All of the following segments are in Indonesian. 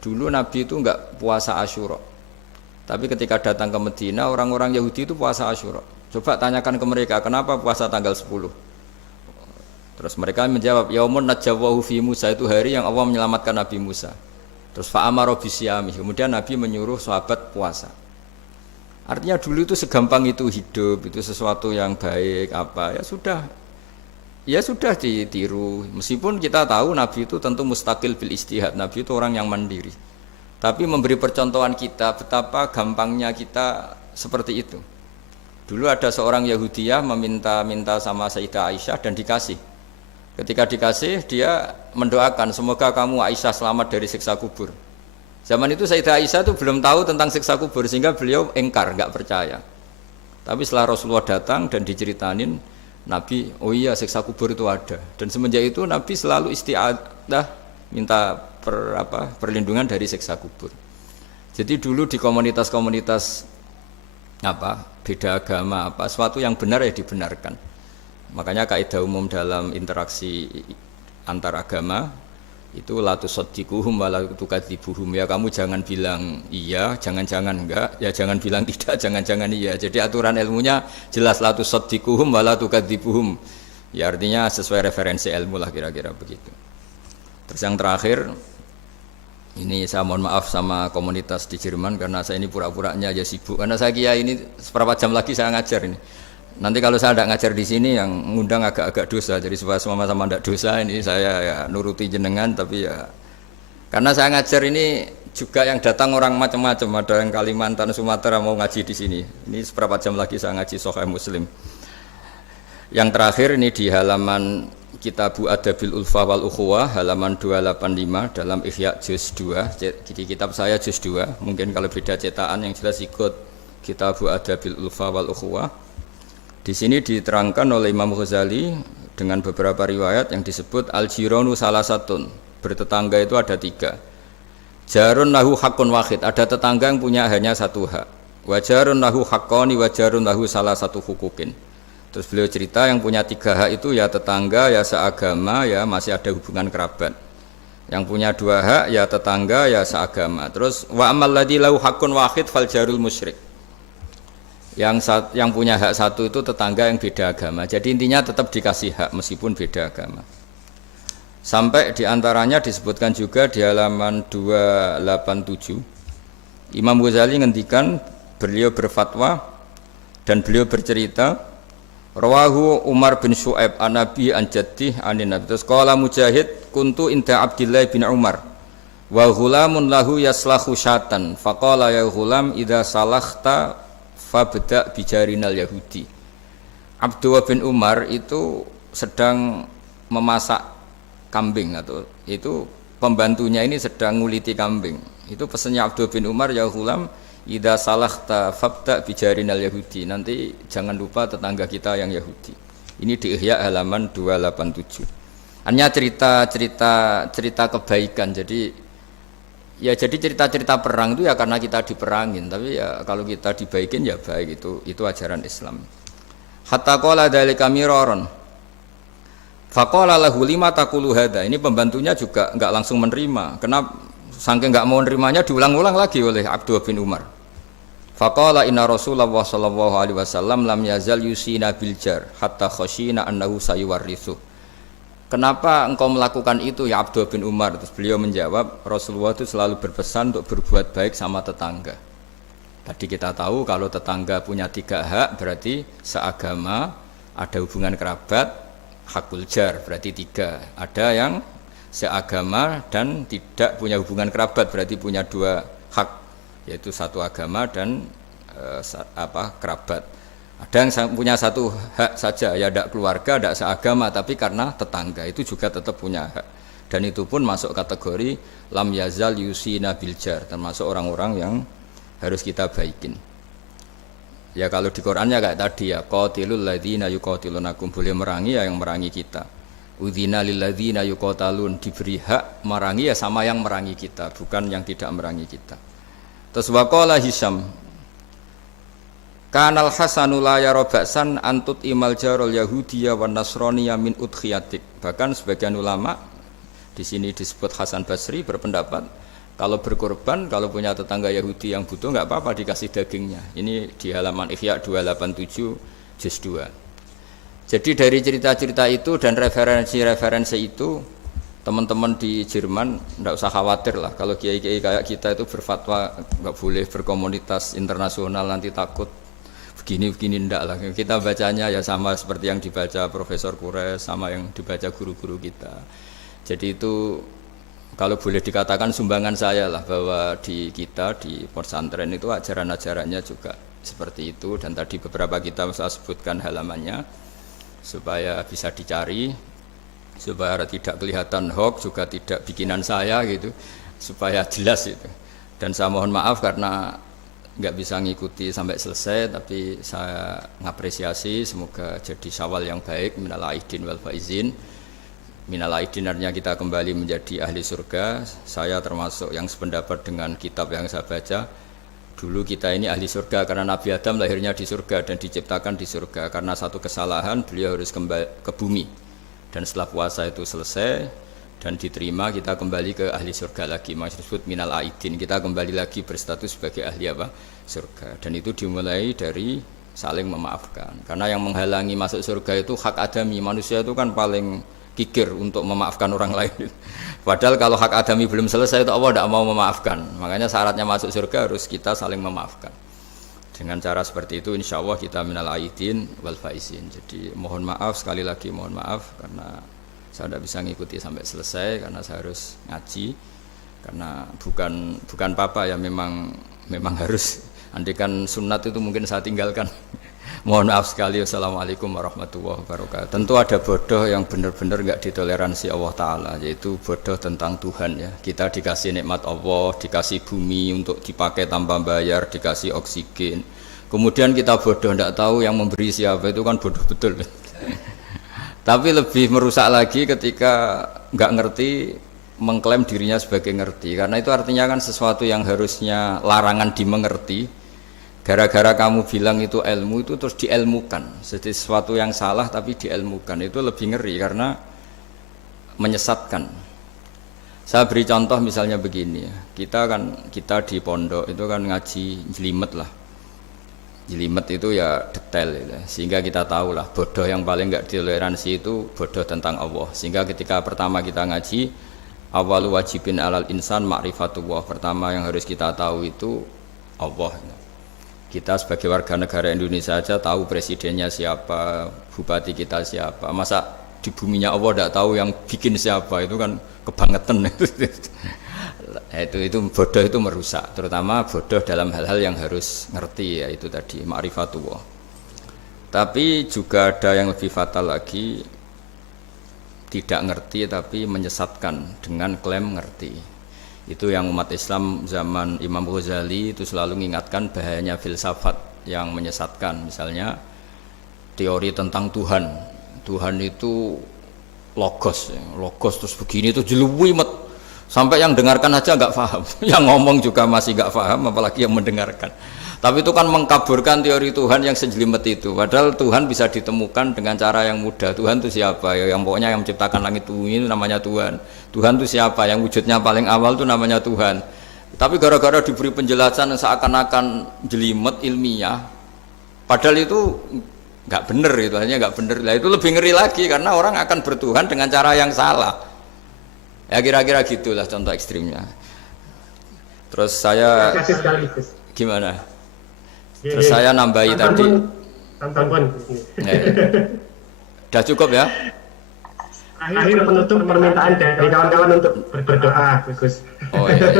Dulu Nabi itu enggak puasa Asyura. Tapi ketika datang ke Medina, orang-orang Yahudi itu puasa Asyura. Coba tanyakan ke mereka, kenapa puasa tanggal 10? Terus mereka menjawab, Yaumun najjawahu fi Musa, itu hari yang Allah menyelamatkan Nabi Musa. Terus fa'amara bisyami, kemudian Nabi menyuruh sahabat puasa. Artinya dulu itu segampang itu hidup, itu sesuatu yang baik apa ya sudah ditiru. Meskipun kita tahu Nabi itu tentu mustaqil bil istihad, Nabi itu orang yang mandiri. Tapi memberi percontohan kita betapa gampangnya kita seperti itu. Dulu ada seorang Yahudiyah meminta sama Sayyidah Aisyah dan dikasih. Ketika dikasih dia mendoakan semoga kamu Aisyah selamat dari siksa kubur. Zaman itu Sayyidah Aisyah itu belum tahu tentang siksa kubur sehingga beliau engkar, enggak percaya. Tapi setelah Rasulullah datang dan diceritanin Nabi, oh iya siksa kubur itu ada. Dan semenjak itu Nabi selalu isti'adah minta perlindungan dari siksa kubur. Jadi dulu di komunitas-komunitas beda agama sesuatu yang benar ya dibenarkan. Makanya kaidah umum dalam interaksi antar agama itu la tusaddiquhum wa la tukadzibuhum, ya kamu jangan bilang iya, jangan-jangan enggak, ya jangan bilang tidak, jangan-jangan iya. Jadi aturan ilmunya jelas la tusaddiquhum wa la tukadzibuhum. Ya artinya sesuai referensi ilmu lah kira-kira begitu. Terus yang terakhir ini saya mohon maaf sama komunitas di Jerman karena saya ini pura-puranya aja sibuk. Karena saya kira ini seberapa jam lagi saya ngajar ini. Nanti kalau saya tidak ngajar di sini yang ngundang agak-agak dosa, jadi supaya sama-sama tidak dosa ini saya ya nuruti jenengan, tapi ya karena saya ngajar ini juga yang datang orang macam-macam, ada yang Kalimantan, Sumatera mau ngaji di sini. Ini seberapa jam lagi saya ngaji Sahih Muslim. Yang terakhir ini di halaman Kitabu Adabil Ulfa wal Ukhuwah halaman 285 dalam Ihya juz 2. Jadi kitab saya juz 2, mungkin kalau beda cetakan yang jelas ikut Kitabu Adabil Ulfa wal Ukhuwah. Di sini diterangkan oleh Imam Ghazali dengan beberapa riwayat yang disebut al-jiranu salasatun, bertetangga itu ada 3. Jarun lahu hakun wahid, ada tetangga yang punya hanya satu hak. Wajarun lahu haqqani wajarun lahu salah satu hukukin. Terus beliau cerita yang punya 3 hak itu ya tetangga, ya seagama, ya masih ada hubungan kerabat. Yang punya 2 hak ya tetangga, ya seagama. Terus wa amal ladzi lahu hakun wahid fal jarul musyrik. Yang punya hak satu itu tetangga yang beda agama. Jadi intinya tetap dikasih hak meskipun beda agama. Sampai diantaranya disebutkan juga di halaman 287. Imam Ghazali ngendikan beliau berfatwa dan beliau bercerita rawahu Umar bin Syu'aib an Nabi an Jaddih anin Nabi. Terus qala Mujahid kuntu inda Abdillah bin Umar wa ghulamun lahu yaslahu syatan faqala ya ghulam idza salakhta fabda bijarinal Yahudi. Abdullah bin Umar itu sedang memasak kambing, atau itu pembantunya ini sedang nguliti kambing. Itu pesannya Abdullah bin Umar, ya ghulam idza salakhta fabda bijarinal Yahudi, nanti jangan lupa tetangga kita yang Yahudi. Ini di Ihya halaman 287. Hanya cerita kebaikan. Jadi cerita-cerita perang itu ya karena kita diperangin, tapi ya kalau kita dibaikin ya baik, itu ajaran Islam. Hatta qala dzalika miraron. Faqala lahu lima taqulu hadza. Ini pembantunya juga enggak langsung menerima. Kenapa saking enggak mau nerimanya diulang-ulang lagi oleh Abdullah bin Umar. Faqala inna Rasulullah sallallahu alaihi wasallam lam yazal yusina bil jar hatta khashina annahu sayuwarrithu. Kenapa engkau melakukan itu ya Abdullah bin Umar? Terus beliau menjawab, Rasulullah itu selalu berpesan untuk berbuat baik sama tetangga. Tadi kita tahu kalau tetangga punya 3 hak berarti seagama, ada hubungan kerabat, hakul jar berarti 3. Ada yang seagama dan tidak punya hubungan kerabat berarti punya 2 hak, yaitu satu agama dan kerabat. Ada yang punya 1 hak saja, ya tidak keluarga, tidak seagama, tapi karena tetangga itu juga tetap punya hak. Dan itu pun masuk kategori lam yazal yusina biljar, termasuk orang-orang yang harus kita baikin. Ya kalau di Qur'annya kayak tadi ya, qatilul ladzina yuqatilunakum, boleh merangi ya yang merangi kita. Udzina lil ladzina yuqatalun, diberi hak merangi ya sama yang merangi kita, bukan yang tidak merangi kita. Terus waqala Hisham Kanal Hasanu la yara ba'san antut imal jarul Yahudiyya wan Nasraniyya min udkhiyatik. Bahkan sebagian ulama di sini disebut Hasan Basri berpendapat Kalau berkorban, kalau punya tetangga Yahudi yang butuh nggak apa-apa dikasih dagingnya. Ini di halaman Ihya 287 juz 2. Jadi dari cerita-cerita itu dan referensi-referensi itu, teman-teman di Jerman nggak usah khawatir lah. Kalau kiai-kiai kayak kita itu berfatwa nggak boleh berkomunitas internasional nanti takut begini-begini, ndak lah. Kita bacanya ya sama seperti yang dibaca Profesor Kures, sama yang dibaca guru-guru kita. Jadi itu kalau boleh dikatakan sumbangan saya lah, bahwa di kita di pesantren itu ajaran-ajarannya juga seperti itu, dan tadi beberapa kita saya sebutkan halamannya supaya bisa dicari, supaya tidak kelihatan hoax, juga tidak bikinan saya gitu, supaya jelas itu. Dan saya mohon maaf karena nggak bisa ngikuti sampai selesai, tapi saya ngapresiasi, semoga jadi syawal yang baik, minal aidin wal faizin. Minal aidin artinya kita kembali menjadi ahli surga. Saya termasuk yang sependapat dengan kitab yang saya baca. Dulu kita ini ahli surga karena Nabi Adam lahirnya di surga dan diciptakan di surga. Karena satu kesalahan beliau harus kembali ke bumi. Dan setelah puasa itu selesai dan diterima, kita kembali ke ahli surga lagi. Maksud minal aidin, kita kembali lagi berstatus sebagai ahli apa? Surga. Dan itu dimulai dari saling memaafkan. Karena yang menghalangi masuk surga itu hak adami. Manusia itu kan paling kikir untuk memaafkan orang lain. Padahal kalau hak adami belum selesai itu Allah tidak mau memaafkan. Makanya syaratnya masuk surga harus kita saling memaafkan. Dengan cara seperti itu insya Allah kita minal aidin wal faizin. Jadi mohon maaf, sekali lagi mohon maaf karena saya tidak bisa ngikuti sampai selesai karena saya harus ngaji. Karena bukan papa ya, memang harus. Andai kan sunat itu mungkin saya tinggalkan. Mohon maaf sekali. Wassalamualaikum warahmatullahi wabarakatuh. Tentu ada bodoh yang benar-benar enggak ditoleransi Allah Ta'ala, yaitu bodoh tentang Tuhan ya. Kita dikasih nikmat Allah, dikasih bumi untuk dipakai tanpa bayar, dikasih oksigen. Kemudian kita bodoh enggak tahu yang memberi siapa, itu kan bodoh betul. Tapi lebih merusak lagi ketika enggak ngerti, mengklaim dirinya sebagai ngerti. Karena itu artinya kan sesuatu yang harusnya larangan dimengerti, gara-gara kamu bilang itu ilmu, itu terus diilmukan. Jadi sesuatu yang salah tapi diilmukan, itu lebih ngeri karena menyesatkan. Saya beri contoh misalnya begini ya. Kita di pondok itu kan ngaji jelimet lah. Jelimet itu ya detail gitu. Sehingga kita tahu lah bodoh yang paling enggak ditoleransi itu bodoh tentang Allah. Sehingga ketika pertama kita ngaji, awalu wajibin alal insan ma'rifatullah. Pertama yang harus kita tahu itu Allah. Kita sebagai warga negara Indonesia saja tahu presidennya siapa, bupati kita siapa. Masa di buminya Allah tidak tahu yang bikin siapa, itu kan kebangetan. Itu bodoh, itu merusak. Terutama bodoh dalam hal-hal yang harus ngerti, yaitu tadi ma'rifatullah. Tapi juga ada yang lebih fatal lagi, tidak ngerti tapi menyesatkan dengan klaim ngerti. Itu yang umat Islam zaman Imam Ghazali itu selalu mengingatkan bahayanya filsafat yang menyesatkan. Misalnya teori tentang Tuhan. Tuhan itu logos terus begini itu jeluwimet. Sampai yang dengarkan aja nggak paham. Yang ngomong juga masih nggak paham, apalagi yang mendengarkan. Tapi itu kan mengkaburkan teori Tuhan yang sejelimet itu. Padahal Tuhan bisa ditemukan dengan cara yang mudah. Tuhan itu siapa? Ya, yang pokoknya yang menciptakan langit bumi itu namanya Tuhan. Tuhan itu siapa? Yang wujudnya paling awal itu namanya Tuhan. Tapi gara-gara diberi penjelasan seakan-akan jelimet ilmiah, padahal itu nggak benar, itu hanya nggak benar. Lah itu lebih ngeri lagi karena orang akan bertuhan dengan cara yang salah. Ya kira-kira gitulah contoh ekstrimnya. Terus saya gimana? Terus saya nambahi tadi. Udah cukup ya? Akhir penutup permintaan dari kawan-kawan untuk berdoa, Gus. Oh iya.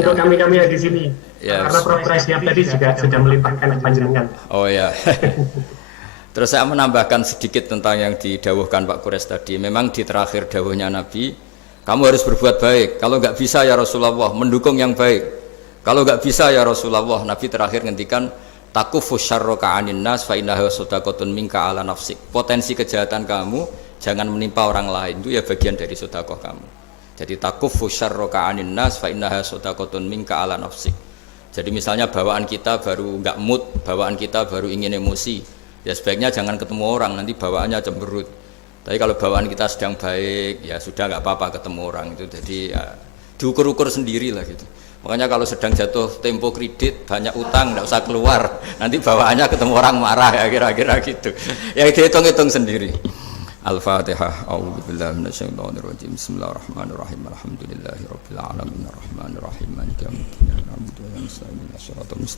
Untuk kami-kami yang di sini. Ya, karena Prof. Siap tadi juga sudah melimpahkan panjenengan. Oh ya. Terus saya menambahkan sedikit tentang yang didawuhkan Pak Kures tadi. Memang di terakhir dawuhnya Nabi, kamu harus berbuat baik. Kalau nggak bisa ya Rasulullah, mendukung yang baik. Kalau nggak bisa ya Rasulullah, Nabi terakhir ngendikan takufu syarroka anin nas fa innahu sadaqatun minka ala nafsik. Potensi kejahatan kamu jangan menimpa orang lain, itu ya bagian dari sedekah kamu. Jadi takufu syarroka anin nas fa innahu sadaqatun minka ala nafsik. Jadi misalnya bawaan kita baru nggak mood, bawaan kita baru ingin emosi, ya sebaiknya jangan ketemu orang, nanti bawaannya cemberut. Tapi kalau bawaan kita sedang baik, ya sudah nggak apa-apa ketemu orang itu. Jadi ya, Diukur-ukur sendiri lah gitu. Makanya kalau sedang jatuh tempo kredit, banyak utang, tidak usah keluar. Nanti bawaannya ketemu orang marah ya kira-kira gitu. Ya dihitung-hitung sendiri. Al-Fatihah. A'udzubillahi minasyaitonirrajim. Bismillahirrahmanirrahim. Alhamdulillahirabbil alamin arrahmanirrahim. Maliki yaumiddin. Na'budu wa nasta'inu ihdinas siratal mustaqim.